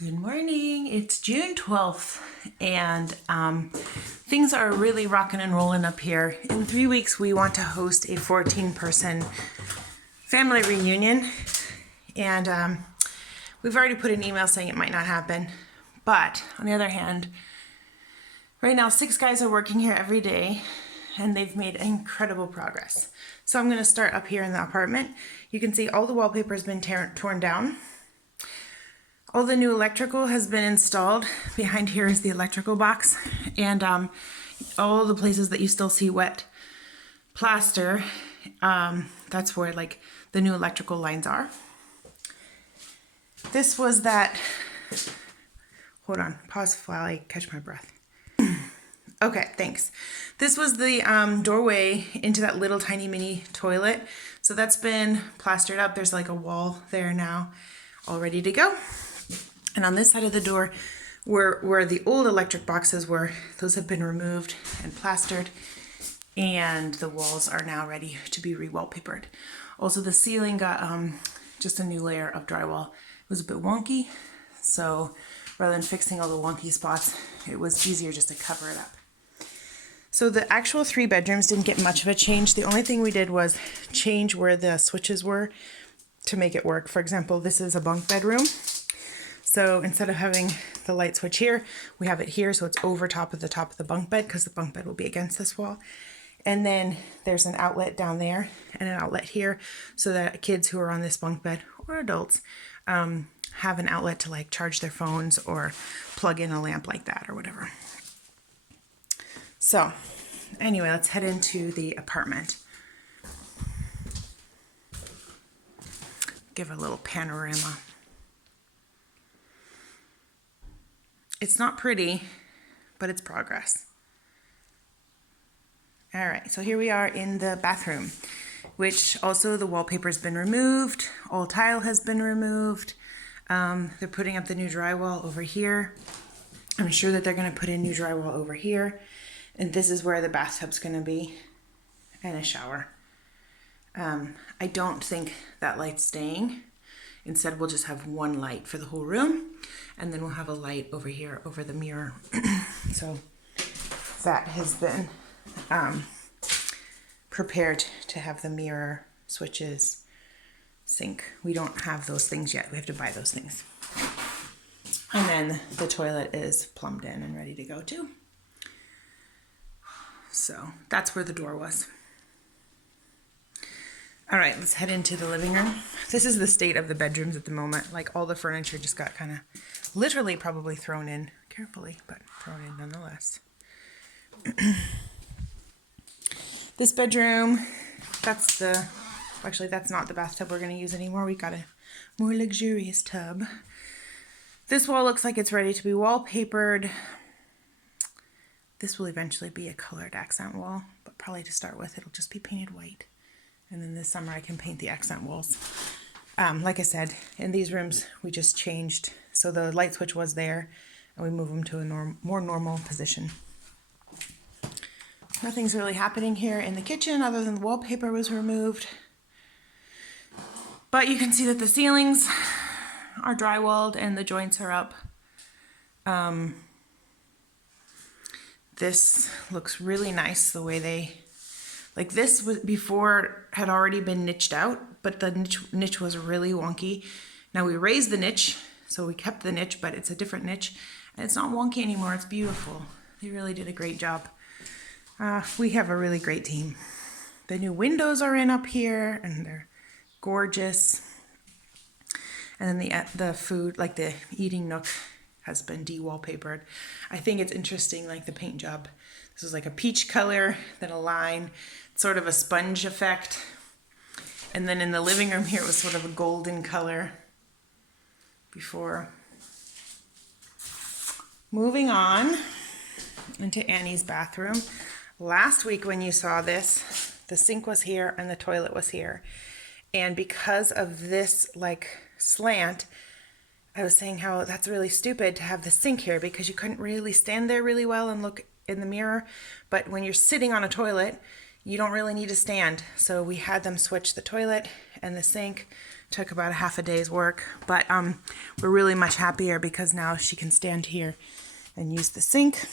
Good morning. It's June 12th, and things are really rocking and rolling up here. In 3 weeks, we want to host a 14-person family reunion, and we've already put an email saying it might not happen. But on the other hand, right now 6 guys are working here every day, and they've made incredible progress. So I'm going to start up here in the apartment. You can see all the wallpaper has been torn down. All the new electrical has been installed. Behind here is the electrical box, and all the places that you still see wet plaster, that's where like the new electrical lines are. This was that, hold on, pause while I catch my breath. Okay, thanks. This was the doorway into that little tiny mini toilet. So that's been plastered up. There's like a wall there now, all ready to go. And on this side of the door, where the old electric boxes were, those have been removed and plastered, and the walls are now ready to be re-wallpapered. Also, the ceiling got just a new layer of drywall. It was a bit wonky, so rather than fixing all the wonky spots, it was easier just to cover it up. So the actual 3 bedrooms didn't get much of a change. The only thing we did was change where the switches were to make it work. For example, this is a bunk bedroom. So instead of having the light switch here, we have it here, so it's over top of the bunk bed, because the bunk bed will be against this wall. And then there's an outlet down there and an outlet here, so that kids who are on this bunk bed, or adults, have an outlet to like charge their phones or plug in a lamp like that or whatever. So anyway, let's head into the apartment. Give a little panorama. It's not pretty, but it's progress. All right, so here we are in the bathroom, which also the wallpaper's been removed. All tile has been removed. They're putting up the new drywall over here. I'm sure that they're gonna put in new drywall over here. And this is where the bathtub's gonna be, and a shower. I don't think that light's staying. Instead, we'll just have one light for the whole room, and then we'll have a light over here over the mirror. So that has been prepared to have the mirror, switches, sink. We don't have those things yet. We have to buy those things. And then the toilet is plumbed in and ready to go too. So that's where the door was. All right, let's head into the living room. This is the state of the bedrooms at the moment. Like, all the furniture just got kind of literally probably thrown in carefully, but thrown in nonetheless. This bedroom, that's not the bathtub we're going to use anymore. We got a more luxurious tub. This wall looks like it's ready to be wallpapered. This will eventually be a colored accent wall, but probably to start with, it'll just be painted white. And then this summer I can paint the accent walls. Like I said, in these rooms, we just changed. So the light switch was there, and we moved them to a more normal position. Nothing's really happening here in the kitchen other than the wallpaper was removed. But you can see that the ceilings are drywalled and the joints are up. This looks really nice the way they... Like, this was before had already been niched out, but the niche was really wonky. Now we raised the niche, so we kept the niche, but it's a different niche, and it's not wonky anymore. It's beautiful. They really did a great job. We have a really great team. The new windows are in up here, and they're gorgeous. And then the food, like the eating nook, has been de-wallpapered. I think it's interesting, like the paint job. This was like a peach color, then a line, sort of a sponge effect. And then in the living room here, it was sort of a golden color before. Moving on into Annie's bathroom. Last week when you saw this, the sink was here and the toilet was here. And because of this like slant, I was saying how that's really stupid to have the sink here, because you couldn't really stand there really well and look in the mirror. But when you're sitting on a toilet, you don't really need to stand. So we had them switch the toilet and the sink took about a half a day's work, but we're really much happier because now she can stand here and use the sink.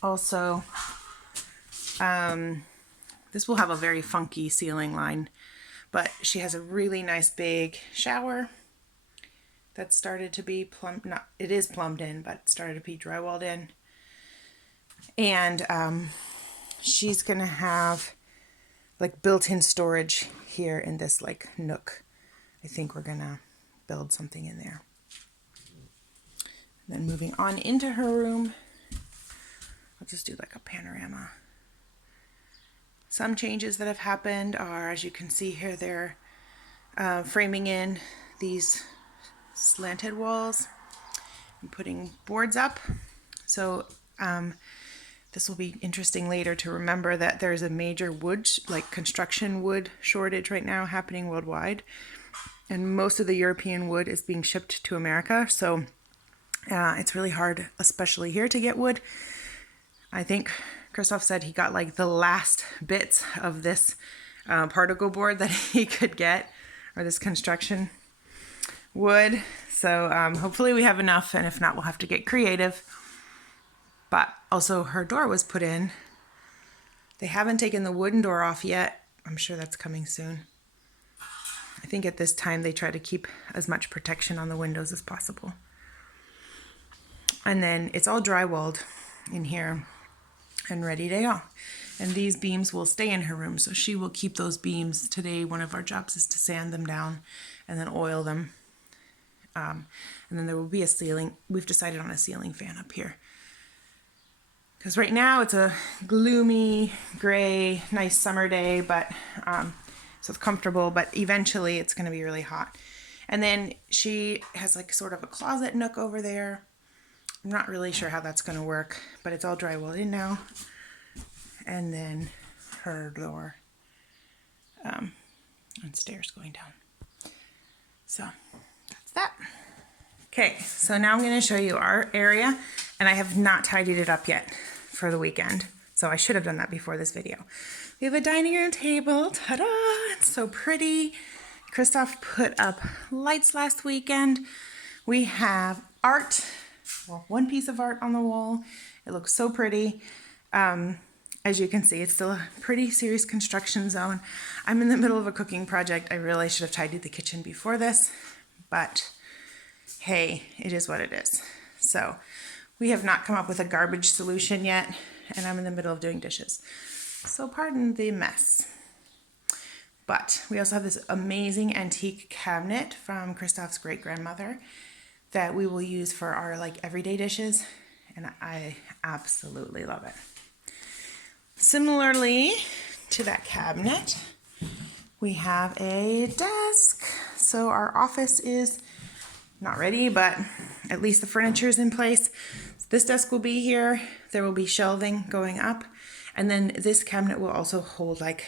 Also, this will have a very funky ceiling line, but she has a really nice big shower that started to be it is plumbed in, but started to be drywalled in. And she's gonna have like built-in storage here in this like nook. I think we're gonna build something in there. And then moving on into her room, I'll just do like a panorama. Some changes that have happened are, as you can see here, they're framing in these slanted walls and putting boards up. So this will be interesting later to remember that there's a major wood, like construction wood shortage right now happening worldwide. And most of the European wood is being shipped to America. So it's really hard, especially here, to get wood. I think Christoph said he got like the last bits of this particle board that he could get, or this construction wood. So hopefully we have enough, and if not, we'll have to get creative. But also her door was put in. They haven't taken the wooden door off yet. I'm sure that's coming soon. I think at this time they try to keep as much protection on the windows as possible. And then it's all drywalled in here and ready to go. And these beams will stay in her room, so she will keep those beams. Today, one of our jobs is to sand them down and then oil them. And then there will be a ceiling. We've decided on a ceiling fan up here. Because right now it's a gloomy, gray, nice summer day, but so it's comfortable, but eventually it's going to be really hot. And then she has like sort of a closet nook over there. I'm not really sure how that's going to work, but it's all drywalled in now. And then her door and stairs going down. So that's that. Okay, so now I'm going to show you our area, and I have not tidied it up yet for the weekend. So I should have done that before this video. We have a dining room table. Ta-da! It's so pretty. Christoph put up lights last weekend. We have art. Well, one piece of art on the wall. It looks so pretty. As you can see, it's still a pretty serious construction zone. I'm in the middle of a cooking project. I really should have tidied the kitchen before this, but hey, it is what it is. So we have not come up with a garbage solution yet, and I'm in the middle of doing dishes. So pardon the mess. But we also have this amazing antique cabinet from Christoph's great-grandmother that we will use for our like everyday dishes, and I absolutely love it. Similarly to that cabinet, we have a desk. So our office is not ready, but at least the furniture is in place. This desk will be here. There will be shelving going up, and then this cabinet will also hold like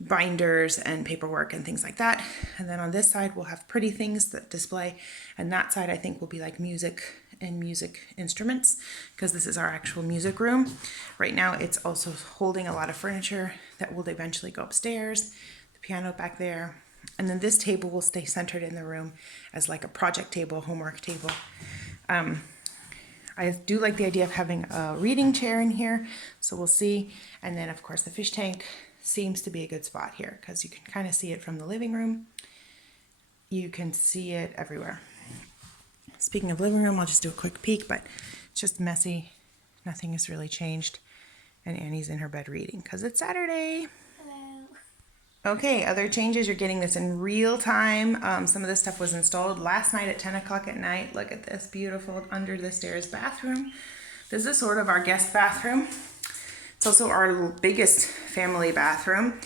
binders and paperwork and things like that. And then on this side, we'll have pretty things that display. And that side, I think, will be like music and music instruments, because this is our actual music room. Right now, it's also holding a lot of furniture that will eventually go upstairs. The piano back there. And then this table will stay centered in the room as like a project table, homework table. I do like the idea of having a reading chair in here, so we'll see. And then, of course, the fish tank seems to be a good spot here because you can kind of see it from the living room. You can see it everywhere. Speaking of living room, I'll just do a quick peek, but it's just messy. Nothing has really changed. And Annie's in her bed reading because it's Saturday. Hello. Okay, other changes. You're getting this in real time. Some of this stuff was installed last night at 10 o'clock at night. Look at this beautiful under the stairs bathroom. This is sort of our guest bathroom. It's also our biggest family bathroom.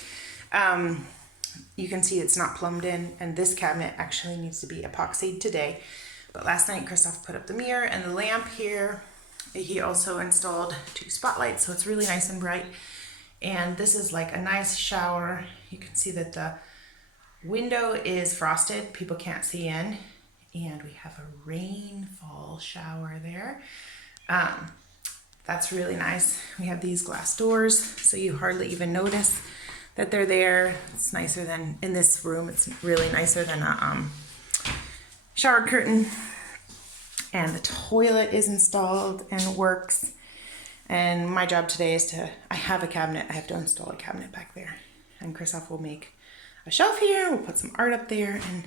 You can see it's not plumbed in, and this cabinet actually needs to be epoxied today. But last night, Christoph put up the mirror and the lamp here. He also installed 2 spotlights, so it's really nice and bright. And this is like a nice shower. You can see that the window is frosted. People can't see in. And we have a rainfall shower there. That's really nice. We have these glass doors, so you hardly even notice that they're there. It's nicer than, in this room, it's really nicer than a shower curtain. And the toilet is installed and works. And my job today is I have a cabinet. I have to install a cabinet back there. And Christoph will make a shelf here. We'll put some art up there and,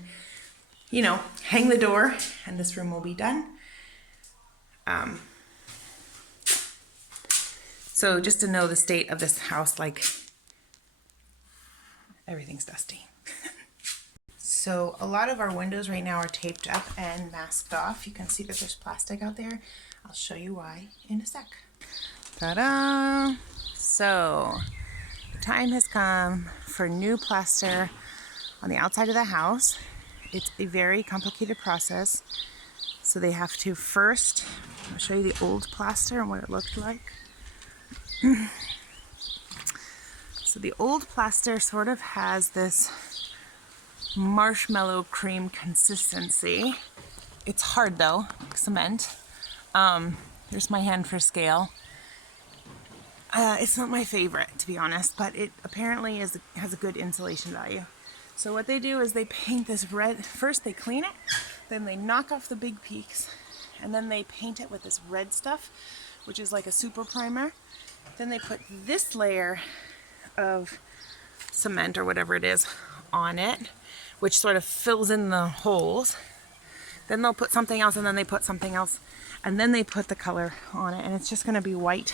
you know, hang the door, and this room will be done. So just to know the state of this house, like, everything's dusty. So a lot of our windows right now are taped up and masked off. You can see that there's plastic out there. I'll show you why in a sec. Ta-da! So the time has come for new plaster on the outside of the house. It's a very complicated process. So they have to first, I'll show you the old plaster and what it looked like. So the old plaster sort of has this marshmallow cream consistency. It's hard though, like cement. There's my hand for scale. It's not my favorite, to be honest, but it apparently has a good insulation value. So what they do is they paint this red. First they clean it, then they knock off the big peaks, and then they paint it with this red stuff, which is like a super primer. Then they put this layer of cement or whatever it is on it, which sort of fills in the holes. Then they'll put something else, and then they put something else, and then they put the color on it, and it's just going to be white.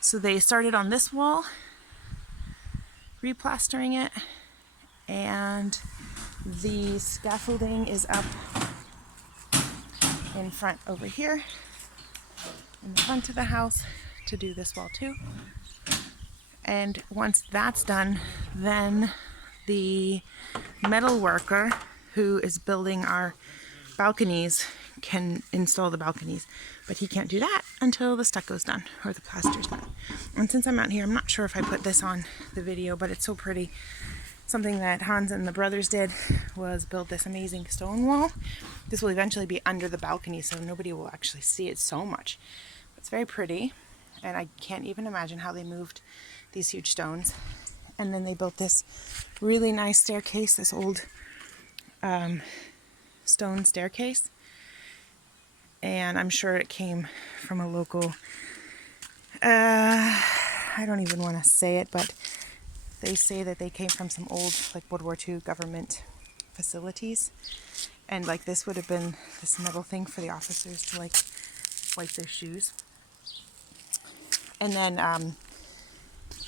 So they started on this wall, replastering it, and the scaffolding is up in front over here, in the front of the house, to do this wall too. And once that's done, then the metal worker who is building our balconies can install the balconies, but he can't do that until the stucco's done or the plaster's done. And since I'm out here, I'm not sure if I put this on the video, but it's so pretty. Something that Hans and the brothers did was build this amazing stone wall. This will eventually be under the balcony, so nobody will actually see it so much. It's very pretty, and I can't even imagine how they moved these huge stones. And then they built this really nice staircase, this old stone staircase. And I'm sure it came from a local, I don't even want to say it, but they say that they came from some old, like, World War II government facilities. And, like, this would have been this metal thing for the officers to, like, wipe their shoes. And then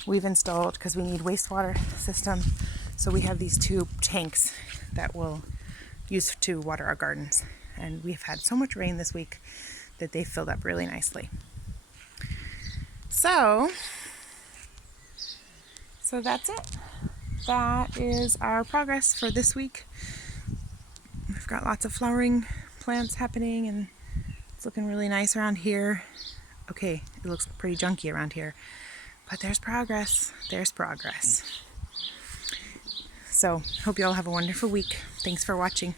we've installed, because we need wastewater system, so we have these two tanks that we'll use to water our gardens. And we've had so much rain this week that they filled up really nicely. So that's it. That is our progress for this week. We've got lots of flowering plants happening, and it's looking really nice around here. Okay, it looks pretty junky around here, but there's progress. There's progress. So, hope you all have a wonderful week. Thanks for watching.